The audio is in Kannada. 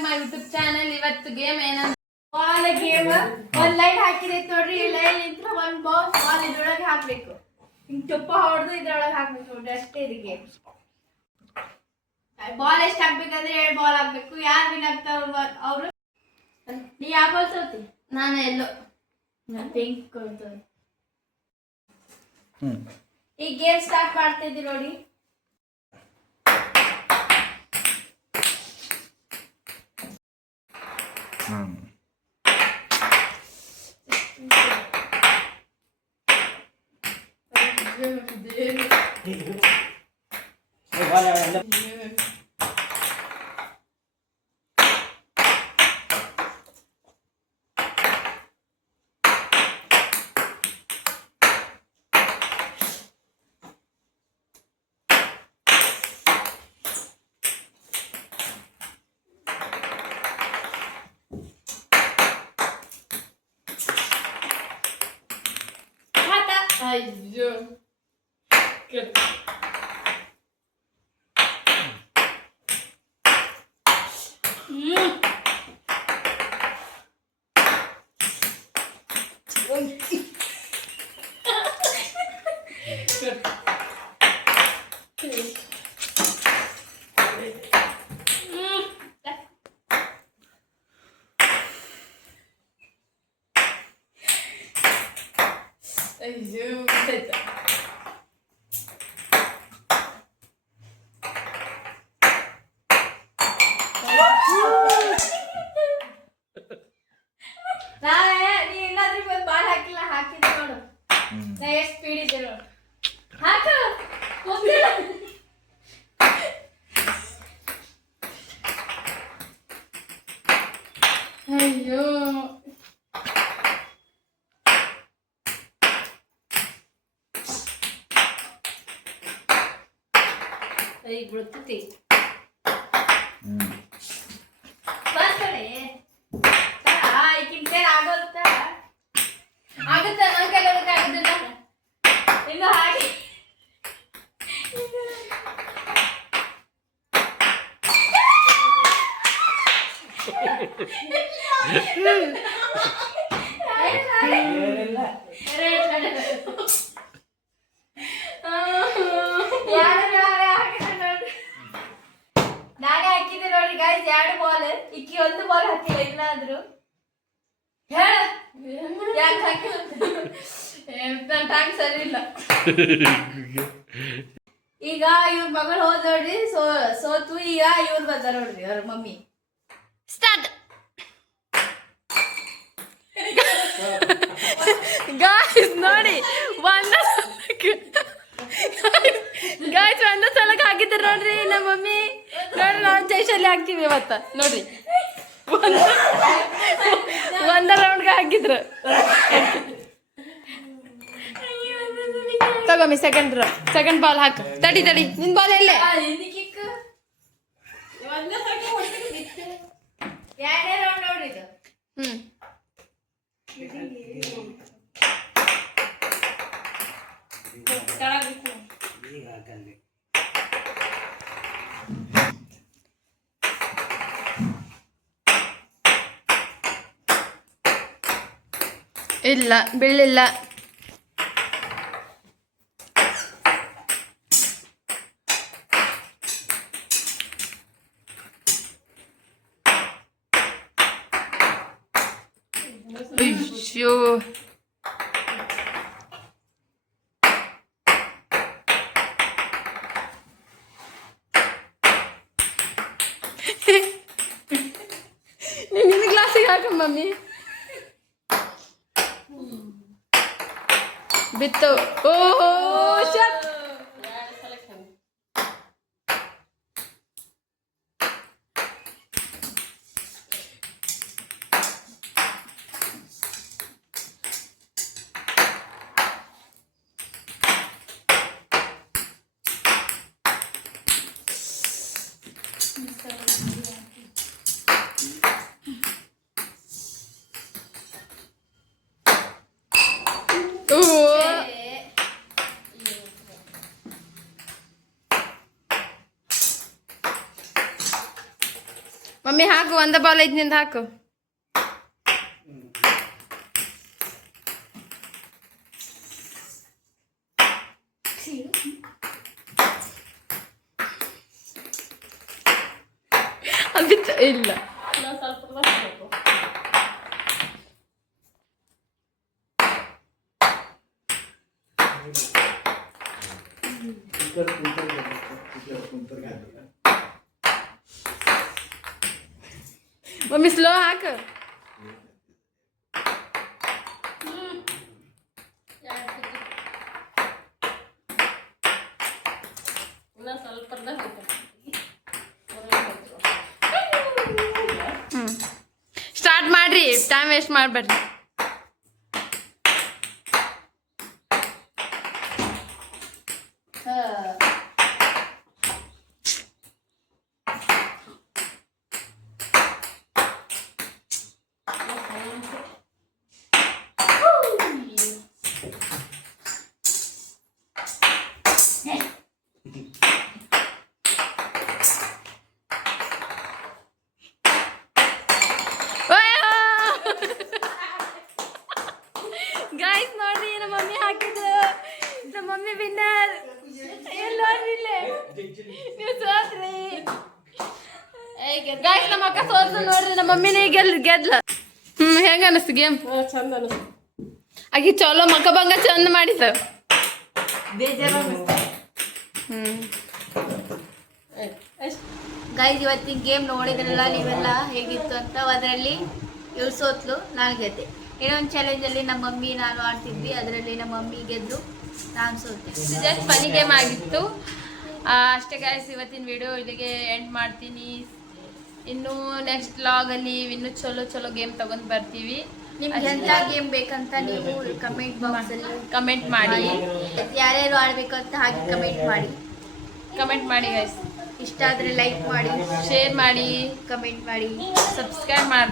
Back my YouTube channel. ಇವತ್ತು ಗೇಮ್ ಏನಂದ್ರೆ ಬಾಲ್ ಗೇಮ್. ಒಂದ್ ಲೈನ್ ಹಾಕಿದೆ ನೋಡ್ರಿ, ಈ ಲೈನ್ ಇಂತ್ರ ಒಂದ್ ಬಾಲ್ ಇದ್ರೊಳಗೆ ಹಾಕ್ಬೇಕು. ಹಿಂಗ್ ತುಪ್ಪ ಹೊಡೆದು ಇದ್ರೊಳಗೆ ಹಾಕ್ಬೇಕು ನೋಡ್ರಿ, ಅಷ್ಟೇ ಇದು ಗೇಮ್. ಬಾಲ್ ಎಷ್ಟು ಹಾಕ್ಬೇಕಂದ್ರೆ 2 ಬಾಲ್ ಹಾಕ್ಬೇಕು. ಯಾರು ವಿನ್ ಆಗ್ತಾರ ಅವರು. ನೀ ಯಾವ ಬಾಲ್ ತೋತಿ? ನಾನು ಎಲ್ಲೋ, ನಾನು ಪಿಂಕ್ ಕೊಡ್ತೇನೆ. ಈ ಗೇಮ್ ಸ್ಟಾರ್ಟ್ ಮಾಡ್ತಿದ್ದಿ ನೋಡಿ. Ayo. Good. Ayo, bisa. ನೀ ಏನಾದ್ರೂ ಒಂದು ಬಾಲ್ ಹಾಕಿಲ್ಲ, ಹಾಕಿದ್ರೆ ನೋಡು ನಾ ಎಷ್ಟು ಸ್ಪೀಡ್ ಇದೆ ನೋಡು. ಹಾಕ ಅಯ್ಯೋ ಈಗ ಬಿಡ್ತೈತಿ. ಆಗುತ್ತ ನನ್ ಕೆಲವಕ್ಕೆ ಆಗುದಿಲ್ಲ ಇನ್ನು ಹಾಗೆ. ನಾನೇ ಹಾಕಿದ್ದೆ ನೋಡಿ ಗೈಸ್, 2 ಬಾಲ್. ಇಕ್ಕಿ 1 ಬಾಲ್ ಹಾಕಿಲ್ಲ ಇನ್ನಾದ್ರು. ಹೇಳ ಯಾಕೆ ಹಾಕಿಲ್ಲ? ನನ್ನ ಟೈಮ್ ಸರಿ ಇಲ್ಲ. ಈಗ ಇವ್ರ ಮಗಳು ಹೋದ್ ನೋಡ್ರಿ, ಸೋತು. ಈಗ ಇವ್ರು ಬಂದ ನೋಡ್ರಿ, ಅವ್ರ ಮಮ್ಮಿ. ಸ್ಟಾರ್ಟ್. ಗಾಯ್ಸ್ ನೋಡಿ, ಒಂದೇ ಸಲಕ್ಕೆ ಹಾಕಿದ್ರು ನೋಡ್ರಿ ನಮ್ಮ ಮಮ್ಮಿ. ನೋಡ್ರಿ ನಾವು ಜೈಶಲ್ಲಿ ಹಾಕ್ತೀವಿ ಇವತ್ತ ನೋಡ್ರಿ. ಒಂದ ರೌಂಡ್ಗೆ ಹಾಕಿದ್ರು. ತಗೊಮ್ಮಿ ಸೆಕೆಂಡ್ ಬಾಲ್ ಹಾಕು. ತಡಿ ನಿನ್ ಬಾಲ್ ಎಲ್ಲೇ? ಇಲ್ಲ ಬೀಳಿಲ್ಲ. ಅಯ್ಯೋ ನಿನ್ನ ಗ್ಲಾಸಿಗೆ ಹಾಕ ಮಮ್ಮಿ. ಬಿತ್ತು. ಓಹೋ ಶಟ್. ಮಮ್ಮಿ ಹಾಕು, ಒಂದ ಬಾಲ್ ಐತಿ ನಿಂದ ಹಾಕು. ಅದಿತ್ತು ಇಲ್ಲ ಮಮ್ಮಿ ಸ್ಲೋ ಹಾಕು. ಸ್ಟಾರ್ಟ್ ಮಾಡ್ರಿ, ಟೈಮ್ ವೇಸ್ಟ್ ಮಾಡ್ಬೇಡ್ರಿ. ಗೈಸ್ ನೋಡ್ರಿ, ನಮ್ಮ ಮಮ್ಮಿ ಹಾಕಿದ್ರು, ನಮ್ಮ ಮಮ್ಮಿ ವಿನ್ನರ್. ನೋಡ್ರಿ ನೀವು ಸೋತ್ರಿ ಗೈಸ್. ನಮ್ಮ ಅಕ್ಕ ಸೋತ್ರು ನೋಡ್ರಿ, ನಮ್ಮ ಮಮ್ಮಿನೇ ಗೆದ್ಲ. ಹೆಂಗ ಅನಿಸ್ತು ಗೇಮ್? ಚಂದ ಅನಿಸ್ತು. ಆಕಿ ಚಲೋ ಮಕ್ಕ ಬಂಗ ಚಂದ ಮಾಡಿದ. ಗೈಸ್ ಇವತ್ತಿನ ಗೇಮ್ ನೋಡಿದ್ರಲ್ಲ ನೀವೆಲ್ಲ ಹೇಗಿತ್ತು ಅಂತ. ಅದರಲ್ಲಿ ಇವ್ರು ಸೋತ್ಲು, ನಾನು ಗೆದ್ದೆ. ಇನ್ನೊಂದು ಚಾಲೆಂಜಲ್ಲಿ ನಮ್ಮ ಮಮ್ಮಿ ನಾನು ಆಡ್ತಿದ್ವಿ, ಅದರಲ್ಲಿ ನಮ್ಮ ಮಮ್ಮಿ ಗೆದ್ದು ನಾನು ಸೋತೆ. ಇದು ಜಸ್ಟ್ ಫನಿ ಗೇಮ್ ಆಗಿತ್ತು ಅಷ್ಟೇ ಗೈಸ್. ಇವತ್ತಿನ ವಿಡಿಯೋ ಇಲ್ಲಿಗೆ ಎಂಡ್ ಮಾಡ್ತೀನಿ. ಇನ್ನು ನೆಕ್ಸ್ಟ್ ವ್ಲಾಗಲ್ಲಿ ಇನ್ನೂ ಚಲೋ ಗೇಮ್ ತಗೊಂಡು ಬರ್ತೀವಿ. ನಿಮ್ಗೆ ಎಂಥ ಗೇಮ್ ಬೇಕಂತ ನೀವು ಕಮೆಂಟ್ ಬಾಕ್ಸಲ್ಲಿ ಕಮೆಂಟ್ ಮಾಡಿ. ಯಾರ್ಯಾರು ಆಡಬೇಕು ಅಂತ ಹಾಗೆ ಕಮೆಂಟ್ ಮಾಡಿ ಗೈಸ್. ಇಷ್ಟ ಆದರೆ ಲೈಕ್ ಮಾಡಿ, ಶೇರ್ ಮಾಡಿ, ಕಮೆಂಟ್ ಮಾಡಿ, ಸಬ್ಸ್ಕ್ರೈಬ್ ಮಾಡಿ.